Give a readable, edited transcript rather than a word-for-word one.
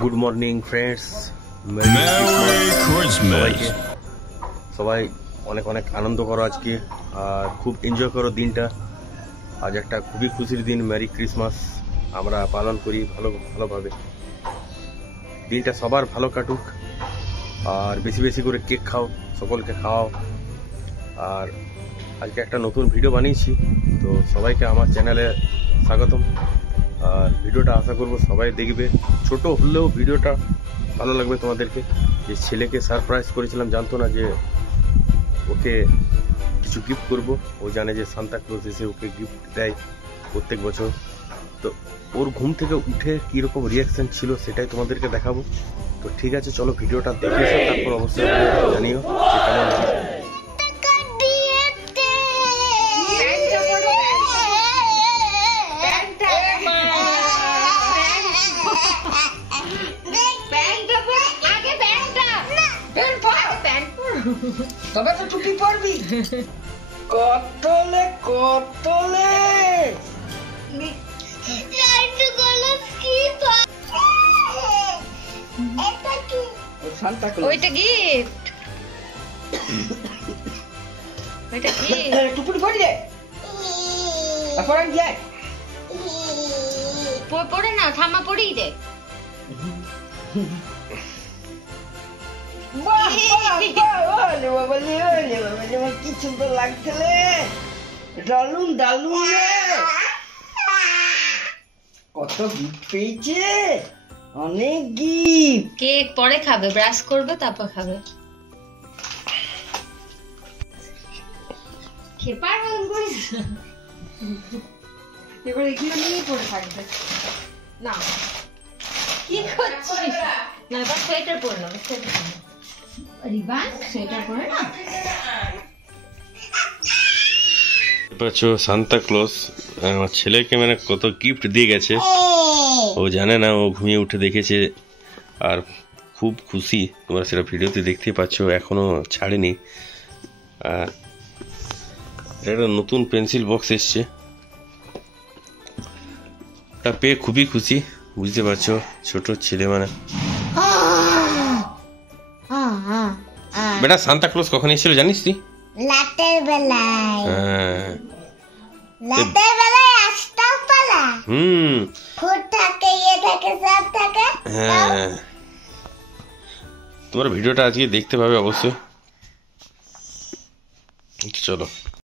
Good morning friends, সবাই অনেক অনেক আনন্দ করো আজকে আর খুব এনজয় করো দিনটা। আজ একটা খুবই খুশির দিন, মেরি ক্রিসমাস আমরা পালন করি ভালোভাবে। দিনটা সবার ভালো কাটুক আর বেশি বেশি করে কেক খাও, সকলকে খাওয়াও। আর আজকে একটা নতুন ভিডিও বানিয়েছি, তো সবাইকে আমার চ্যানেলে স্বাগতম। আর ভিডিওটা আশা করব সবাই দেখবে, ছোট হলেও ভিডিওটা ভালো লাগবে তোমাদেরকে। যে ছেলেকে সারপ্রাইজ করেছিলাম, জানতো না যে ওকে কিছু গিফট করব। ও জানে যে সান্তা ক্লজ এসে ওকে গিফট দেয় প্রত্যেক বছর। তো ওর ঘুম থেকে উঠে কীরকম রিয়াকশান ছিল সেটাই তোমাদেরকে দেখাবো। তো ঠিক আছে, চলো ভিডিওটা দেখে এসো, তারপর অবশ্যই জানিও যে কেমন লাগছে। তবে তো টুপি পরবি। কতলে কতলে ওইটা গিফট, ওইটা গিফট। টুপি পরি দে, তারপর আমি যাই। পড়ে না, থামা পড়েই দে। কি সুন্দর লাগছে, ডালুন ডালুন। কত গিফট পেয়েছে, অনেক গিফট। কেক পরে খাবে, ব্রাশ করবে তারপর খাবে। খেপার মন করিস এবার এগুলো নিয়েই পড়ে থাকবে না। কি করছিস? না বা সোয়েটার পরে না, সোয়েটার পরে রিবান, সোয়েটার পরে না। সান্তা ক্লজ আমার ছেলেকে মানে কত গিফট দিয়ে গেছে, ও জানে না, ও ঘুমিয়ে উঠে দেখেছে আর খুব খুশি। তোমরা সেটা ভিডিওতে দেখতে পাচ্ছ, এখনো ছাড়েনি। আর একটা নতুন পেন্সিল বক্স এসছে, তা পেয়ে খুবই খুশি। বুঝতে পারছো, ছোট ছেলে মানে। বেটা সান্তা ক্লজ কখন এসেছিল জানিস তুই? রাতের বেলায়। হ্যাঁ, রাতের বেলায় আসতাম পালা। ফুট থাকে, ইয়ে থাকে, সব থাকে। হ্যাঁ, তোমরা ভিডিওটা আজকে দেখতে পাবে অবশ্যই। চলো।